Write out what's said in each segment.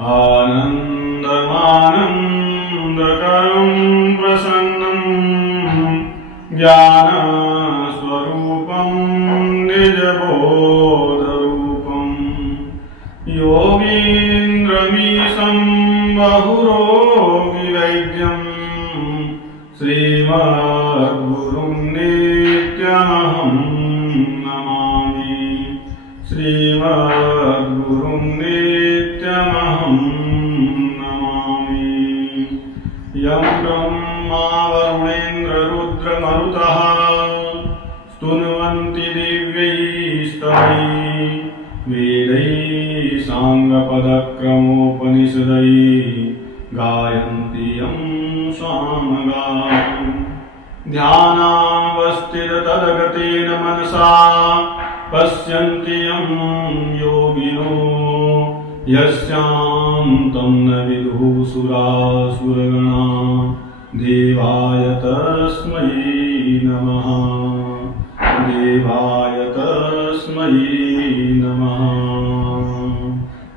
आनन्दमानन्दकरं प्रसन्नं ज्ञानस्वरूपं निजबोधरूपं योगीन्द्रमीशं बहुरोगिवैद्यं श्रीमद्गुरुं नित्यमहं नमामि। श्रीमद्गुरुं नित्यमहं नमामि। यं ब्रह्मा वरुणेन्द्ररुद्रमरुतः स्तुन्वन्ति दिव्यैस्तवैः वेदैः साङ्गपदक्रमोपनिषदैः गायन्ति यं सामगायम्। ध्यानावस्थिततद्गतेन मनसा पश्यन्ति यं योगिनो यस्यान्तं न विदुः सुरासुरगणा। देवाय तस्मै नमः। देवाय तस्मै नमः।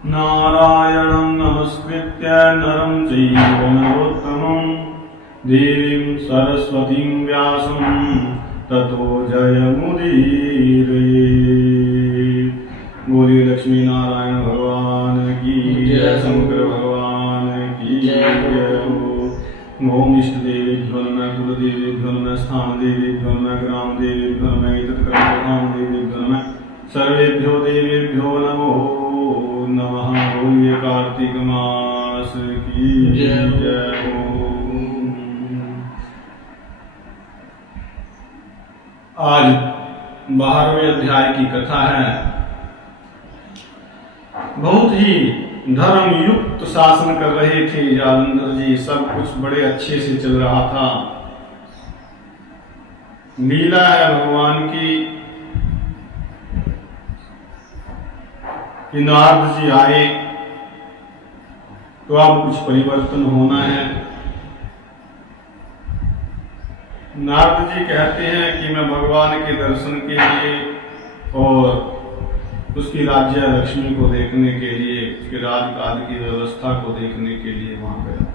नारायणं नमस्कृत्य नरं चैव नरोत्तमं देवीं सरस्वतीं व्यासं ततो जयमुदीरये। बोलिए लक्ष्मी नारायण भगवान की जय, शंकर भगवान की जय। ओम इष्ट देवेभ्यो नमः, कुलदेवेभ्यो नमः, स्थान देवेभ्यो नमः, ग्राम देवेभ्यो नमः, तत्कर्म देवेभ्यो नमः, सर्वेभ्यो देवेभ्यो नमो नमः। बोलिए कार्तिक मास की जय। आज 12वें अध्याय की कथा है। बहुत ही धर्म युक्त शासन कर रहे थे जालंधर जी। सब कुछ बड़े अच्छे से चल रहा था। लीला है भगवान की कि नारद जी आए तो अब कुछ परिवर्तन होना है। नारद जी कहते हैं कि मैं भगवान के दर्शन के लिए और उसकी राज्य लक्ष्मी को देखने के लिए, उसके राजकाज की व्यवस्था को देखने के लिए वहां गया।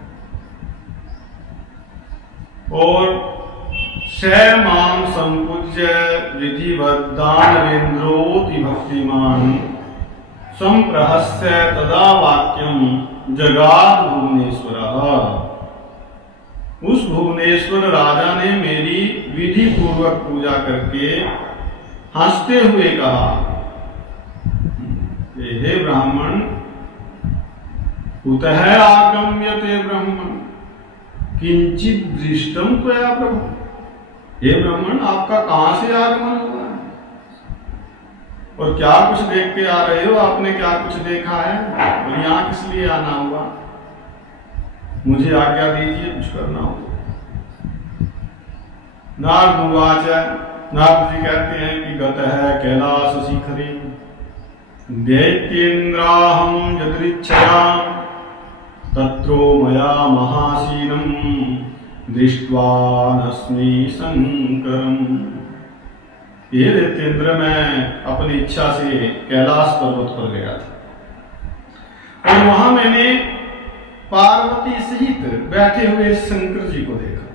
और शैमां संपूज्य विधिवद्दानवेन्द्रोति भक्तिमान संप्रहस्य तदा वाक्यम जगाद भुवनेश्वरः। उस भुवनेश्वर राजा ने मेरी विधि पूर्वक पूजा करके हंसते हुए कहा, हे ब्राह्मण, कुतः आगम्यते ब्राह्मण किंचित दृष्टम त्वया प्रभु। हे ब्राह्मण, आपका कहां से आगमन हुआ है और क्या कुछ देख के आ रहे हो? आपने क्या कुछ देखा है और यहाँ किस लिए आना हुआ? मुझे आज्ञा दीजिए, कुछ करना हो। नारद उवाच, नारद जी कहते हैं कि गतः कैलास शिखरे दैत्येन्द्राहं यदृच्छया तत्रो मया महासीनं दृष्ट्वानस्मि शंकरम्। ये दैत्येंद्र, मैं अपनी इच्छा से कैलाश पर्वत पर गया था और वहां मैंने पार्वती सहित बैठे हुए शंकर जी को देखा।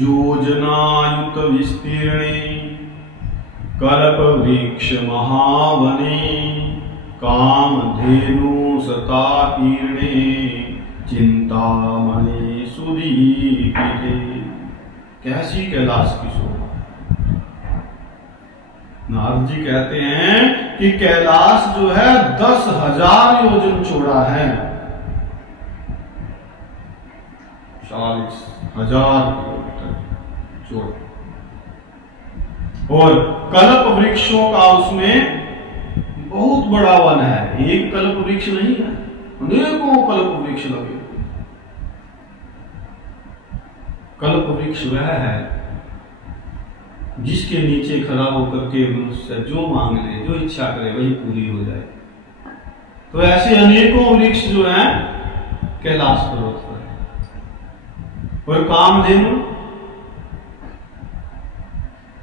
योजनायुत विस्तीर्णे कल्प वृक्ष महावने कामधेनु सताकीर्णे चिंतामणि सुदीपिते। कैसी कैलाश की शोभा। नारद जी कहते हैं कि कैलाश जो है 10,000 योजन चौड़ा है, 40,000 किलोमीटर चौड़ा। और कल्प वृक्षों का उसमें बहुत बड़ा वन है। एक कल्प वृक्ष नहीं है, अनेकों कल्प वृक्ष लगे। कल्प वृक्ष वह है जिसके नीचे खड़ा होकर के मनुष्य जो मांग ले, जो इच्छा करे वही पूरी हो जाए। तो ऐसे अनेकों वृक्ष जो हैं कैलाश पर्वत पर है। और कामधेनु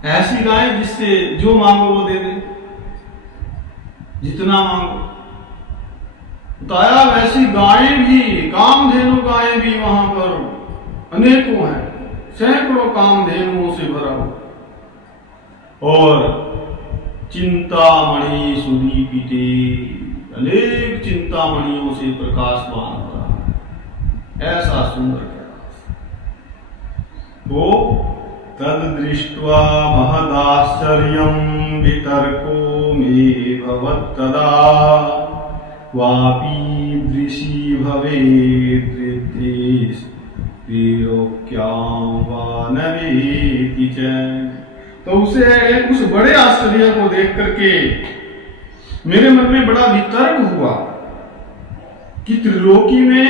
ऐसी गाय जिससे जो मांगो वो दे दे। जितना मांगो। बताया वैसी गायें भी, कामधेनु गायें भी वहां पर अनेकों हैं, सैकड़ों कामधेनुओं से भरा हो। और चिंतामणि सुदीपिते, अनेक चिंतामणियों से प्रकाशवान भरा, ऐसा सुंदर कैलाश। तो तद दृष्ट्वा महदाश्चर्यं वितर्को मे भवत्तदा वापीदृशी भवेत् त्रिलोक्यां वा न वेति च। तो उसे उस बड़े आश्चर्य को देख करके मेरे मन में बड़ा वितर्क हुआ कि त्रिलोकी में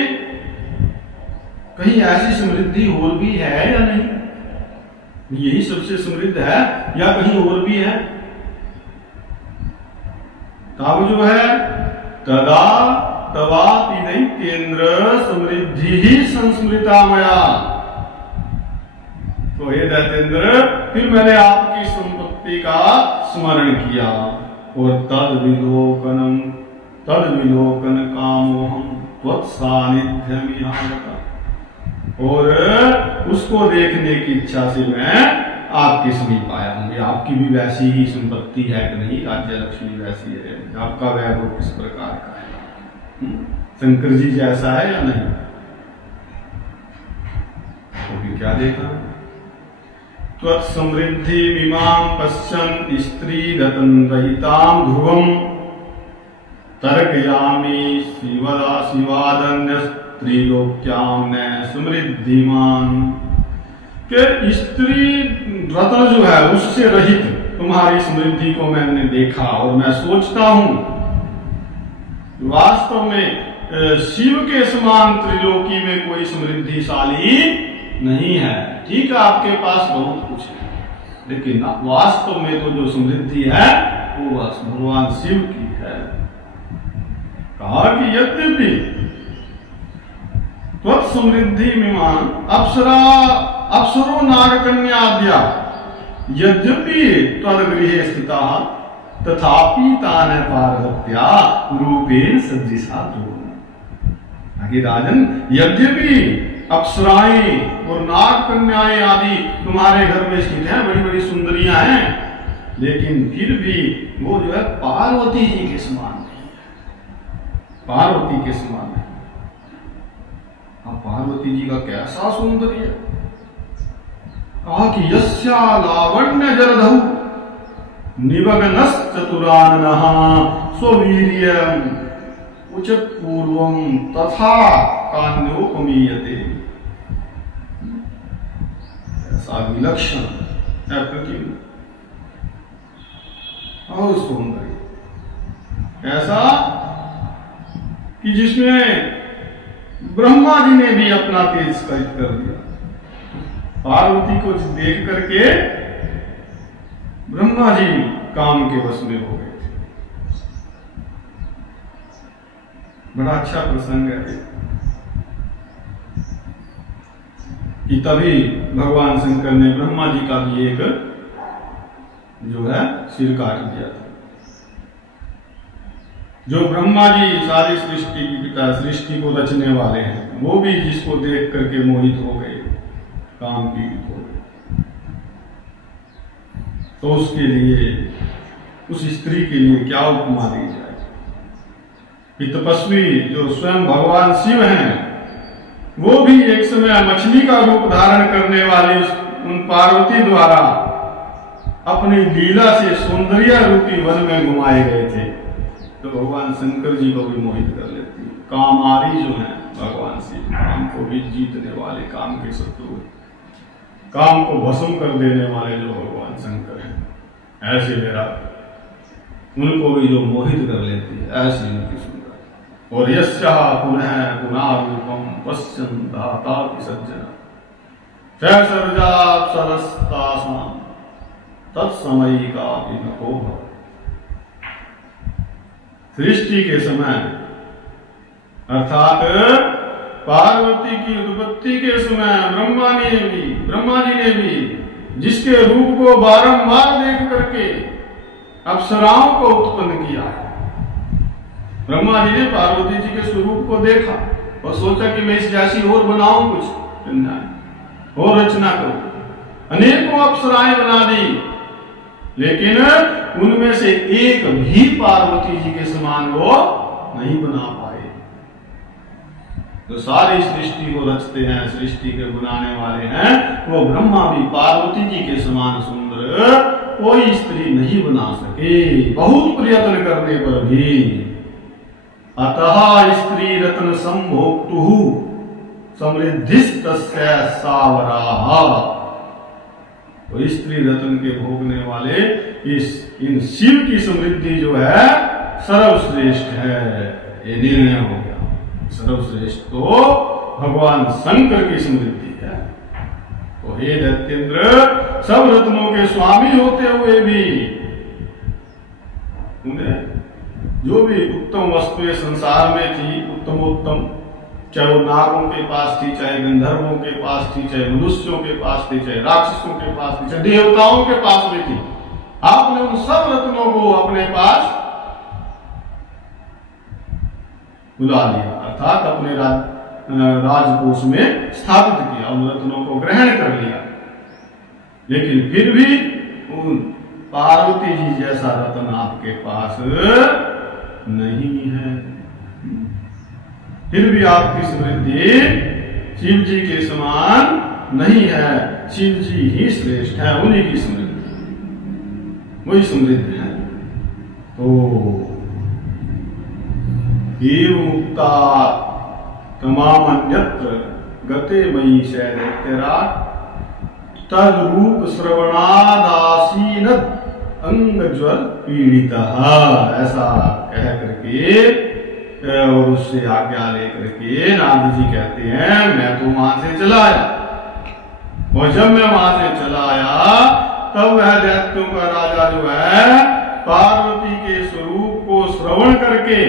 कहीं ऐसी समृद्धि और भी है या नहीं, यही सबसे समृद्ध है या कहीं और भी है। तब जो है तदा तवापि दैत्येन्द्र समृद्धि ही संस्मृता मया। तो हे दैत्येन्द्र, फिर मैंने आपकी संपत्ति का स्मरण किया और तद विलोकन कामोहम त्वत्सानिध्यम आगता, और उसको देखने की इच्छा से मैं आपके समीप आया हूँ। आपकी भी वैसी ही संपत्ति है कि नहीं, राज्य लक्ष्मी वैसी है, आपका वैभव किस प्रकार का है, शंकर जी जैसा है या नहीं। तो फिर क्या देखा, त्वत्समृद्धि विमां पश्यन् स्त्री रतन रहितां ध्रुवं तर्कयामि शिवादन्य त्रिलोक्यां न समृद्धिमान। के स्त्री रत्न जो है उससे रहित तुम्हारी समृद्धि को मैंने देखा और मैं सोचता हूं वास्तव में शिव के समान त्रिलोकी में कोई समृद्धिशाली नहीं है। ठीक है, आपके पास बहुत कुछ है, लेकिन वास्तव में तो जो समृद्धि है वो बस भगवान शिव की है। कहा कि यद्यपि त्वत्समृद्धि मिमान अप्सरो नागकन्याद्या यद्यपि त्वद्गृहे स्थिताः तथापि तान पार्वत्या रूपेण सदृशा ध्रुवम्। आगे राजन, यद्यपि अप्सराएं और नाग कन्याएं आदि तुम्हारे घर में स्थित हैं, बड़ी बड़ी सुंदरियां हैं, लेकिन फिर भी वो जो है पार्वती जी के समान नहीं है, पार्वती के समान नहीं। अब पार्वती जी का कैसा सौंदर्य, कहा कि यस्या लावण्य जलधौ निमग्नश्चतुराननः स्ववीर्यम् उचत पूर्वं तथा कान्योपमीयते। ऐसा विलक्षण है प्रतिम और सौंदर्य ऐसा कि जिसमें ब्रह्मा जी ने भी अपना तेज स्खलित कर दिया। पार्वती को देख करके ब्रह्मा जी काम के वश में हो गए थे। बड़ा अच्छा प्रसंग है कि तभी भगवान शंकर ने ब्रह्मा जी का भी एक जो है सिर काट दिया था। जो ब्रह्मा जी सारी सृष्टि की पिता, सृष्टि को रचने वाले हैं, वो भी जिसको देख करके मोहित हो गए, काम पीड़ित हो गए। तो उसके लिए, उस स्त्री के लिए क्या उपमा दी जाए कि तपस्वी जो स्वयं भगवान शिव हैं, वो भी एक समय मछली का रूप धारण करने वाली उन पार्वती द्वारा अपनी लीला से सौंदर्य रूपी वन में घुमाए गए थे। तो भगवान शंकर जी को भी मोहित कर लेती। कामारी जो है भगवान शिव, काम को भी जीतने वाले, काम के शत्रु, काम को भस्म कर देने वाले जो भगवान शंकर हैं, ऐसे मेरा उनको भी जो मोहित कर लेती है, ऐसी उनकी सुंदर। और यस्या पुनः पुनारूपम पश्यन् धाता विसर्जन सरस्तासां तत्समयी का विनको। सृष्टि के समय अर्थात पार्वती की उत्पत्ति के समय ब्रह्मा जी ने भी जिसके रूप को बारंबार देख करके अप्सराओं को उत्पन्न किया है, ब्रह्मा जी ने पार्वती जी के स्वरूप को देखा और सोचा कि मैं इस जैसी और बनाऊं कुछ और रचना करूं। अनेकों अप्सराएं बना दी, लेकिन उनमें से एक भी पार्वती जी के समान वो नहीं बना पाए। जो सारी सृष्टि को रचते हैं, सृष्टि के बनाने वाले हैं, वो ब्रह्मा भी पार्वती जी के समान सुंदर कोई स्त्री नहीं बना सके, बहुत प्रयत्न करने पर भी। अतः स्त्री रत्न संभोक्तु समृद्धिस्तस्य सावराः। तो स्त्री रत्न के भोगने वाले इन शिव की समृद्धि जो है सर्वश्रेष्ठ है। ये निर्णय हो गया, सर्वश्रेष्ठ तो भगवान शंकर की समृद्धि है। तो हे दैत्येंद्र, सब रत्नों के स्वामी होते हुए भी उन्हें जो भी उत्तम वस्तुएं संसार में थी, उत्तमोत्तम, चाहे वो नागों के पास थी, चाहे गंधर्वों के पास थी, चाहे मनुष्यों के पास थी, चाहे राक्षसों के पास थी, चाहे देवताओं के पास भी थी, आपने उन सब रत्नों को अपने पास बुला लिया, अर्थात अपने राजकोष में स्थापित किया, उन रत्नों को ग्रहण कर लिया। लेकिन फिर भी उन पार्वती जी जैसा रत्न आपके पास नहीं है। फिर भी आपकी समृद्धि शिव जी के समान नहीं है। शिव जी ही श्रेष्ठ है, उन्हीं की समृद्धि, वही समृद्ध है। तो मुक्ता तमामन्यत्र गते मयि शैलैत्यरा तद रूप श्रवणादासीन अंग ज्वर पीड़िता, ऐसा कह करके और उससे आज्ञा लेकर के नारद जी कहते हैं मैं तो वहां से चला आया, और जब मैं वहां से चला आया तब वह दैत्यों का राजा जो है पार्वती के स्वरूप को श्रवण करके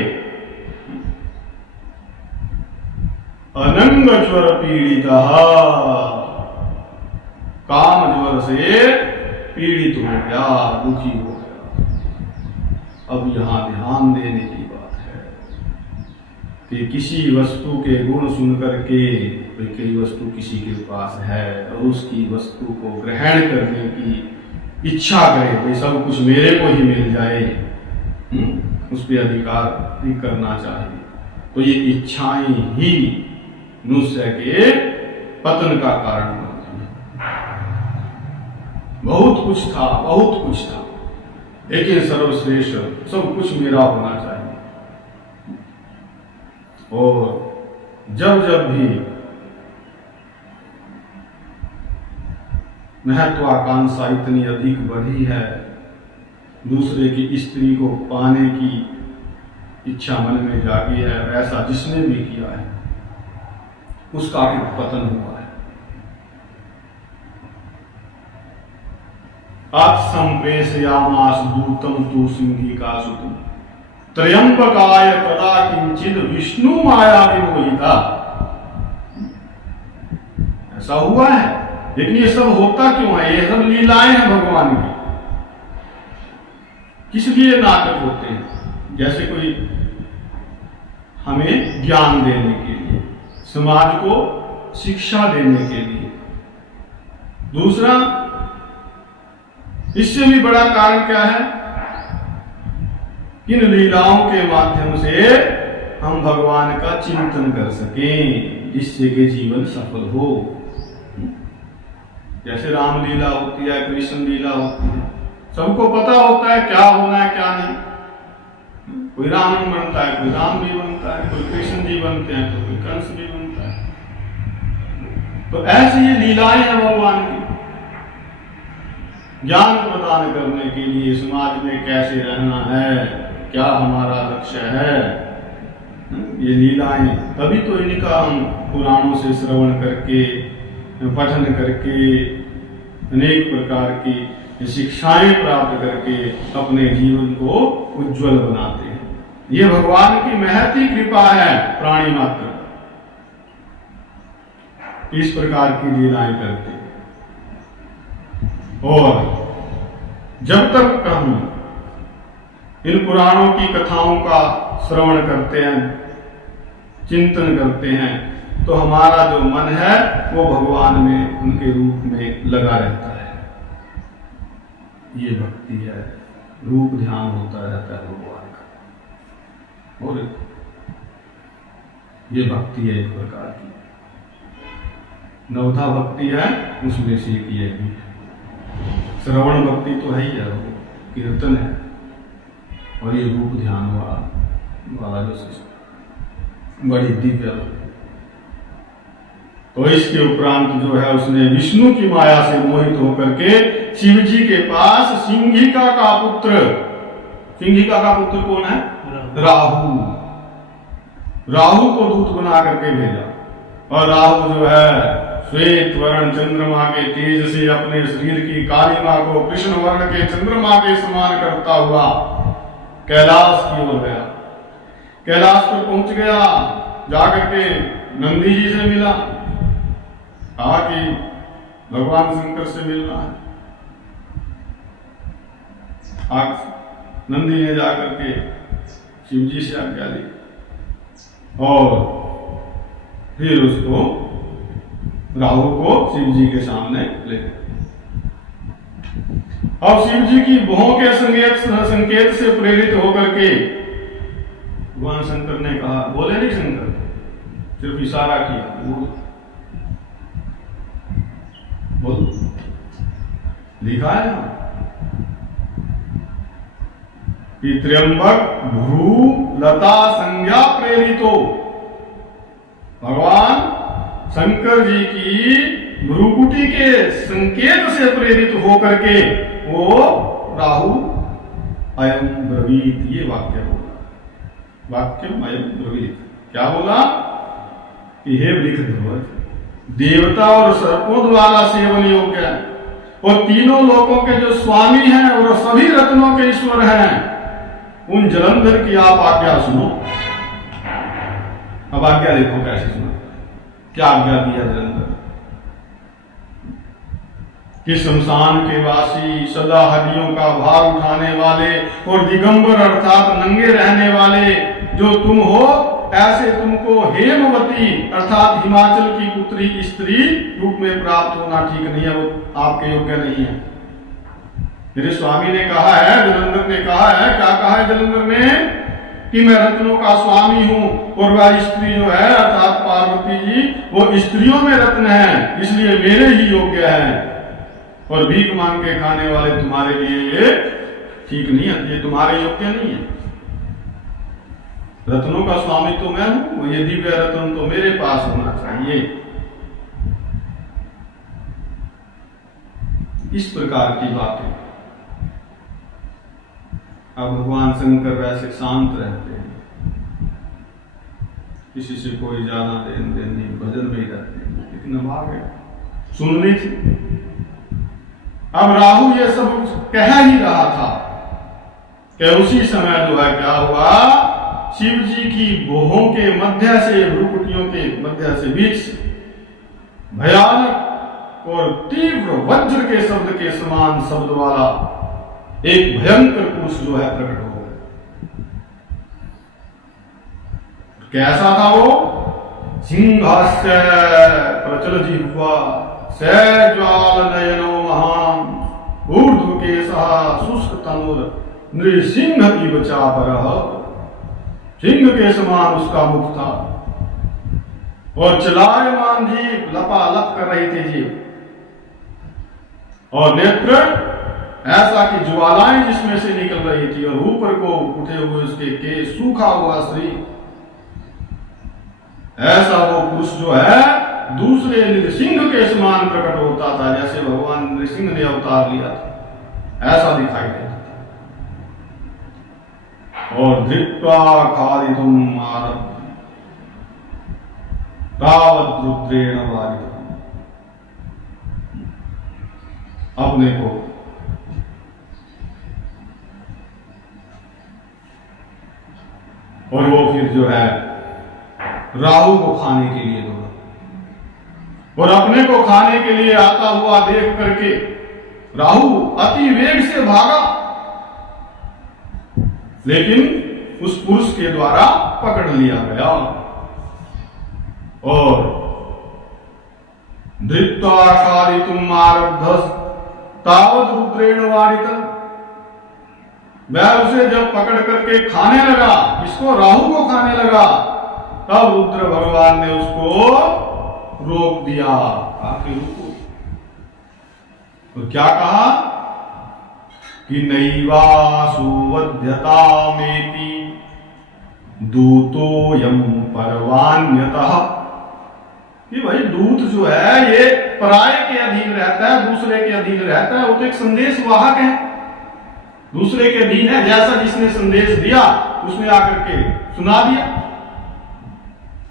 अनंग ज्वर पीड़िता, काम ज्वर से पीड़ित हो गया, दुखी हो गया। अब यहां ध्यान देने की बात है कि किसी वस्तु के गुण सुन करके कोई वस्तु किसी के पास है और उसकी वस्तु को ग्रहण करने की इच्छा करे, भाई सब कुछ मेरे को ही मिल जाए, उस पर अधिकार भी करना चाहिए, तो ये इच्छाएं ही मनुष्य के पतन का कारण बनती है। बहुत कुछ था, बहुत कुछ था, लेकिन सर्वश्रेष्ठ सब कुछ मेरा होना चाहिए। और जब जब भी महत्वाकांक्षा इतनी अधिक बढ़ी है, दूसरे की स्त्री को पाने की इच्छा मन में जागी है, ऐसा जिसने भी किया है उसका पतन हुआ है। आप संप्रेषयामास दूतम तु सिंहिका सुतम त्रयंबकाय तदा किंचित विष्णु माया विमोहिता। ऐसा हुआ है, लेकिन ये सब होता क्यों है? ये सब लीलाएं हैं भगवान की। किस लिए नाटक होते हैं? जैसे कोई हमें ज्ञान देने के लिए, समाज को शिक्षा देने के लिए। दूसरा, इससे भी बड़ा कारण क्या है? इन लीलाओं के माध्यम से हम भगवान का चिंतन कर सकें, जिससे कि जीवन सफल हो। जैसे रामलीला होती है, कृष्ण लीला होती है, सबको पता होता है क्या होना है क्या नहीं। कोई राम बनता है, कोई राम भी बनता है, कोई कृष्ण जी बनते हैं, तो कोई कंस भी बनता है। तो ऐसी ये लीलाएं हैं भगवान की, ज्ञान प्रदान करने के लिए समाज में कैसे रहना है, क्या हमारा लक्ष्य है। ये लीलाएं, तभी तो इनका हम पुराणों से श्रवण करके, पठन करके, अनेक प्रकार की शिक्षाएं प्राप्त करके अपने जीवन को उज्जवल बनाते हैं। ये भगवान की महती कृपा है प्राणी मात्र, इस प्रकार की लीलाएं करते हैं। और जब तक हम इन पुराणों की कथाओं का श्रवण करते हैं, चिंतन करते हैं, तो हमारा जो मन है वो भगवान में, उनके रूप में लगा रहता है। ये भक्ति है, रूप ध्यान होता रहता है भगवान का। और ये भक्ति है एक प्रकार की, नवधा भक्ति है, उसमें से एक ये भी है। श्रवण भक्ति तो है ही है, वो कीर्तन है, और ये रूप ध्यान वाला जो सिस्टम बड़ी दिव्य। तो इसके उपरांत जो है उसने विष्णु की माया से मोहित होकर के शिव जी के पास सिंहिका का पुत्र, सिंहिका का पुत्र कौन है? राहु। राहु को दूत बना करके भेजा, और राहु जो है श्वेत वर्ण चंद्रमा के तेज से अपने शरीर की कालिमा को कृष्ण वर्ण के चंद्रमा के समान करता हुआ कैलाश की ओर गया। कैलाश पर पहुंच गया, जाकर के नंदी जी से मिला, कहा कि भगवान शंकर से मिलना है। आज नंदी ने जाकर के शिव जी से आज्ञा ली, और फिर उसको राहु को शिव जी के सामने ले गए। अब शिव जी की भौं के संकेत से प्रेरित होकर के भगवान शंकर ने कहा, बोले नहीं शंकर, सिर्फ इशारा किया, बोल, लिखा है ना कि त्र्यंबक भ्रू लता संज्ञा प्रेरितो। भगवान शंकर जी की भ्रुकुटी के संकेत से प्रेरित होकर के वो राहु अयम ब्रवीत, ये वाक्य बोला। वाक्यम अयम ब्रवीत, क्या बोला कि हे वृक्ष ध्वज, देवता और सर्पों द्वारा सेवन योग्य है, और तीनों लोकों के जो स्वामी हैं और सभी रत्नों के ईश्वर हैं, उन जलंधर की आप आज्ञा सुनो। अब आज्ञा देखो कैसे सुना, क्या आज्ञा दिया जलंधर कि शमशान के वासी, सदा हड्डियों का भार उठाने वाले और दिगंबर अर्थात नंगे रहने वाले जो तुम हो, ऐसे तुमको हेमवती अर्थात हिमाचल की पुत्री स्त्री रूप में प्राप्त होना ठीक नहीं है, वो आपके योग्य नहीं है। मेरे स्वामी ने कहा है, जलंधर ने कहा है, क्या कहा है जलंधर ने, कि मैं रत्नों का स्वामी हूं, और वह स्त्री जो है अर्थात पार्वती जी, वो स्त्रियों में रत्न है, इसलिए मेरे ही योग्य है, और भीख मांग के खाने वाले तुम्हारे लिए ये ठीक नहीं है, ये तुम्हारे योग्य नहीं है। रत्नों का स्वामी तो मैं हूं, ये दिव्य रत्न तो मेरे पास होना चाहिए। इस प्रकार की बातें। अब भगवान शंकर वैसे शांत रहते हैं, किसी से कोई ज्यादा लेन देन नहीं, भजन में ही रहते हैं, लेकिन भाग गया सुननी थी। अब राहु ये सब कह ही रहा था कि उसी समय जो है क्या हुआ, शिव जी की भौहों के मध्य से, भ्रुकुटियों के मध्य से, बीच से भयानक और तीव्र वज्र के शब्द के समान शब्द वाला एक भयंकर पुरुष जो है प्रकट हो गया। कैसा था वो? सिंहास्य प्रचल जिह्वा सैज्वाल नयनो महान ऊर्ध्व केशः शुष्क तनुर नृसिंह इव चापरः। सिंह के समान उसका मुख था, और चलायमान जीभ लपालप कर रही थी जीभ, और नेत्र ऐसा कि ज्वालाएं जिसमें से निकल रही थी, और ऊपर को उठे हुए उसके केश, सूखा हुआ शरीर। ऐसा वो पुरुष जो है दूसरे नृसिंह के समान प्रकट होता था, जैसे भगवान नृसिंह ने अवतार लिया था, ऐसा दिखाई देता था। और धृत्वा खादितुम आरब्ध तावत् रुद्रेण वारितम्, अपने को और वो फिर जो है राहु को खाने के लिए दौड़ा, और अपने को खाने के लिए आता हुआ देख करके राहु अति वेग से भागा, लेकिन उस पुरुष के द्वारा पकड़ लिया गया। और धृत्वा खादितुम आरब्धस् तावत् रुद्रेण वारित, वह उसे जब पकड़ करके खाने लगा, इसको राहु को खाने लगा, तब रुद्र भगवान ने उसको रोक दिया। आखिर रुको, तो क्या कहा कि नैवासु वध्यतामेति दूतोऽयं परवान्यतः, कि भाई दूत जो है ये पराये के अधीन रहता है, दूसरे के अधीन रहता है, वो तो एक संदेश वाहक है, दूसरे के अधीन है। जैसा जिसने संदेश दिया उसने आकर के सुना दिया,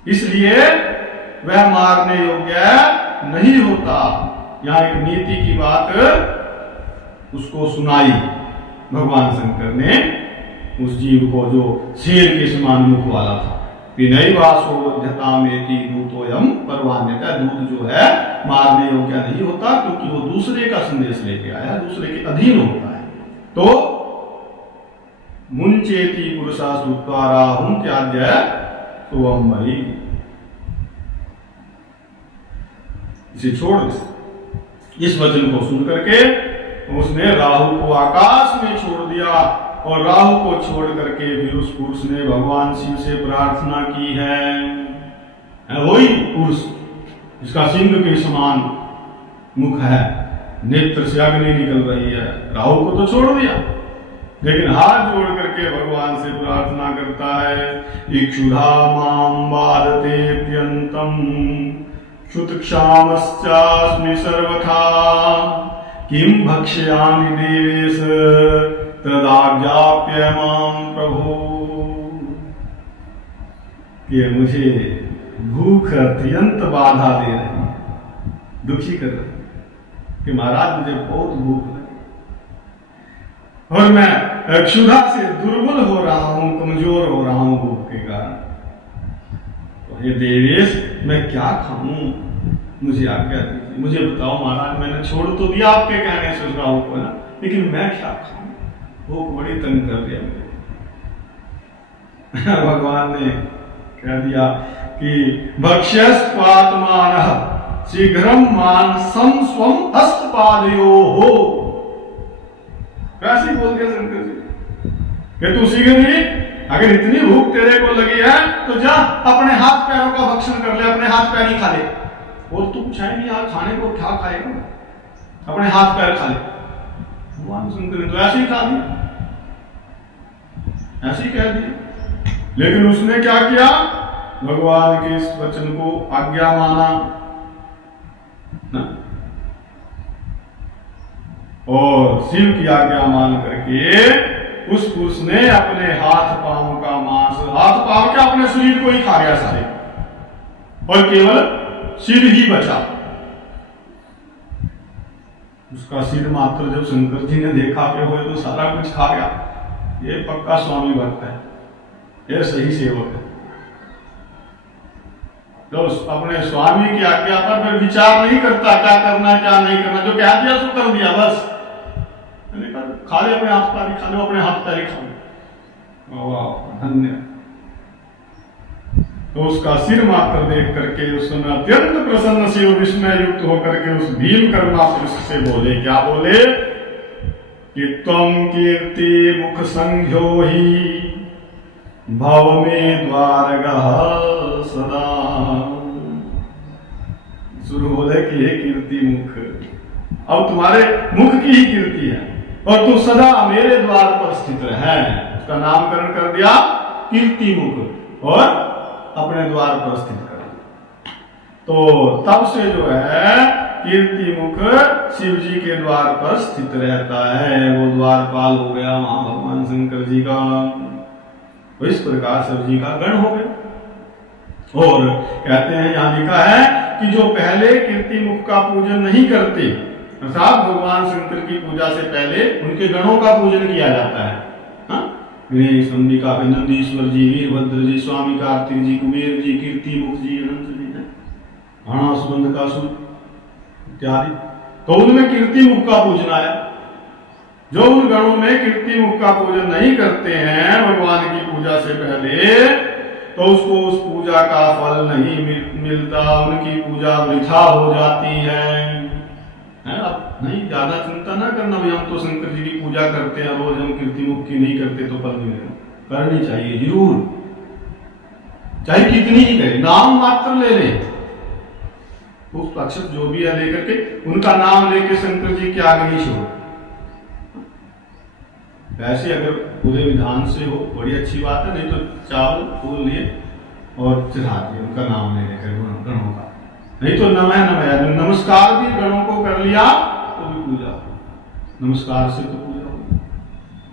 इसलिए वह मारने योग्य नहीं होता। यहां एक नीति की बात उसको सुनाई भगवान शंकर ने उस जीव को जो शेर के समान मुख वाला था। नैवासो वध्यतामेति दूतोऽयं परवान्यतः, दूत जो है मारने योग्य नहीं होता, क्योंकि वो दूसरे का संदेश लेके आया, दूसरे के अधीन होता है। तो मुंचेति पुरुषा श्रुत्वा राहुं त्याज्य सुवंबरी, इसे छोड़ दे। इस वचन को सुन करके उसने राहु को आकाश में छोड़ दिया, और राहु को छोड़ करके फिर उस पुरुष ने भगवान शिव से प्रार्थना की है। वही पुरुष जिसका सिंह के समान मुख है, नेत्र से अग्नि निकल रही है, राहु को तो छोड़ दिया, लेकिन हाथ जोड़ करके भगवान से प्रार्थना करता है। इक्षुधा मां बाधतेऽत्यन्तं क्षुतक्षामश्चास्मि सर्वथा, किं भक्ष्यामि देवेश तदाज्ञाप्य मां प्रभो, कि मुझे भूख अत्यंत बाधा दे रही है, दुखी कर रही है कि महाराज मुझे बहुत भूख लगी और मैं क्षुधा से दुर्बल हो रहा हूं, कमजोर हो रहा हूं भूख के कारण। तो ये देवेश मैं क्या खाऊं, मुझे आज्ञा दीजिए, मुझे बताओ महाराज। मैंने छोड़ तो दिया आपके कहने से उस राहु को ना, लेकिन मैं क्या खाऊं, भूख बड़ी तंग कर दिया मुझे। भगवान ने कह दिया कि भक्ष्यस्त्वात्मानः शीघ्रं मांसं स्वं हस्तपादयोः, कैसी बोल के शंकर जी कि तू शीघ्र ही, अगर इतनी भूख तेरे को लगी है तो जा अपने हाथ पैरों का भक्षण कर ले, अपने हाथ पैर ही खा ले। और तू पूछाएंगे यार खाने को क्या खाएगा, अपने हाथ पैर खा ले। भगवान शंकर ने तो ऐसे ही कहा दिया, ऐसे ही कह दिया। लेकिन उसने क्या किया, भगवान के इस वचन को आज्ञा माना ना, और शिव की आज्ञा मान करके उस पुरुष ने अपने हाथ पांव का मांस, हाथ पांव के अपने शरीर को ही खा गया सारे, और केवल सिर ही बचा। उसका सिर मात्र जब शंकर जी ने देखा कि वो तो सारा कुछ खा गया, ये पक्का स्वामी भक्त है, ये सही सेवक है। तो अपने स्वामी की आज्ञा पर फिर विचार नहीं करता क्या करना क्या नहीं करना, जो कह दिया सो कर दिया बस। खा ले अपने हाथ पैर, खा लो अपने हाथ पैर, खा लो, वाह धन्य। तो उसका सिर मात्र देख करके उस समय अत्यंत प्रसन्न से और विस्मय युक्त होकर के उस भीमकर्मा पुरुष से बोले, क्या बोले कि त्वं कीर्ति मुख संघ्यो ही भव में द्वारगः सदा। शुरू बोले कि हे कीर्ति मुख, अब तुम्हारे मुख की ही कीर्ति है और तू सदा मेरे द्वार पर स्थित है। उसका नामकरण कर दिया कीर्ति मुख और अपने द्वार पर स्थित कर दिया। तो तब से जो है कीर्ति मुख शिव जी के द्वार पर स्थित रहता है, वो द्वारपाल हो गया वहां भगवान शंकर जी का। तो इस प्रकार शिव जी का गण हो गया। और कहते हैं, यहां लिखा है कि जो पहले कीर्ति मुख का पूजन नहीं करते, अर्थात भगवान शंकर की पूजा से पहले उनके गणों का पूजन किया जाता है। गणेश, अंबिका, नंदीश्वर जी, वीरभद्र जी, स्वामी कार्तिक जी, कुबेर जी, कीर्ति मुख जी, अनंत जी है, घना सुबंध का सुर इत्यादि। तो उनमें कीर्ति मुख का पूजन आया। जो उन गणों में कीर्ति मुख का पूजन नहीं करते हैं भगवान की पूजा से पहले, तो उसको उस पूजा का फल नहीं मिलता, उनकी पूजा वृथा हो जाती है। अब नहीं ज्यादा चिंता ना करना, भाई हम तो शंकर जी की पूजा करते हैं रोज, हम कीर्ति मुख की नहीं करते तो फल मिलेगा। करनी चाहिए जरूर, चाहे कितनी ही करे, नाम मात्र ले ले, उस अक्षत जो भी है लेकर के उनका नाम लेके शंकर जी के आगे ही छोड़। वैसे अगर पूरे विधान से हो बड़ी अच्छी बात है, नहीं तो चावल फूल लिए और चढ़ा दिए उनका नाम ले लेकर गणों का, नहीं तो नमः नमः नमस्कार भी गणों को कर लिया तो भी पूजा, नमस्कार से तो पूजा होगी।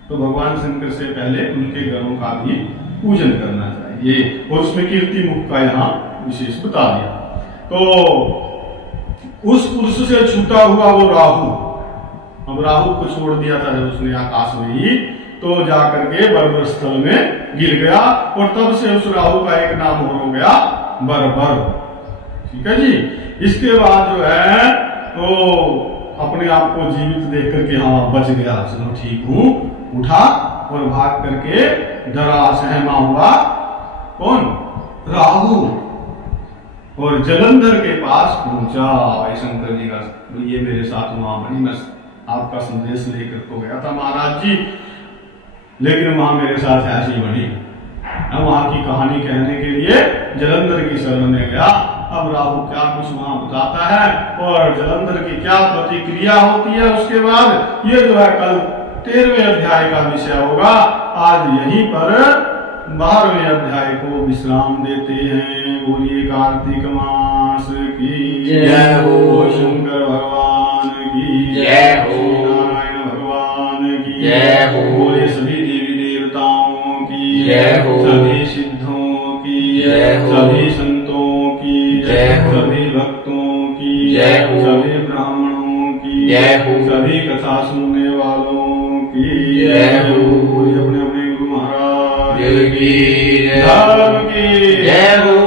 तो भगवान शंकर से पहले उनके गणों का भी पूजन करना चाहिए, और उसमें कीर्ति मुख का यहाँ विशेष बता दिया। तो उस पुरुष से छूटा हुआ वो राहु, अब राहु को छोड़ दिया था जब उसने आकाश में ही, तो जाकर के बर्बर स्थल में गिर गया, और तब से उस राहु का एक नाम और हो गया बर्बर। ठीक है जी। इसके बाद जो है तो अपने आप को जीवित देख करके हाँ बच गया, चलो ठीक हूं, उठा और भाग करके डरा सहमा हुआ कौन, राहु, और जलंधर के पास पहुंचा। भाई शंकर जी का ये मेरे साथ वहां बनी, मैं आपका संदेश लेकर तो गया था महाराज जी, लेकिन वहां मेरे साथ ऐसी बनी। वहां की कहानी कहने के लिए जलंधर की शरण में गया। अब राहु क्या कुछ वहां बताता है और जलंधर की क्या प्रतिक्रिया होती है उसके बाद, ये जो है कल 13वें अध्याय का विषय होगा। आज यहीं पर 12वें अध्याय को विश्राम देते हैं। बोलिए कार्तिक मास की जय हो, शंकर भगवान की जय हो, नारायण भगवान की जय हो, बोले सभी देवी देवताओं की जय हो, सभी सिद्धों की जय हो, सभी संतों की जय हो, सभी भक्तों की जय हो, सभी ब्राह्मणों की जय हो, सभी कथा सुनने वालों की जय हो। बोलिए अपने अपने गुरु महाराज की धर्म की जय हो।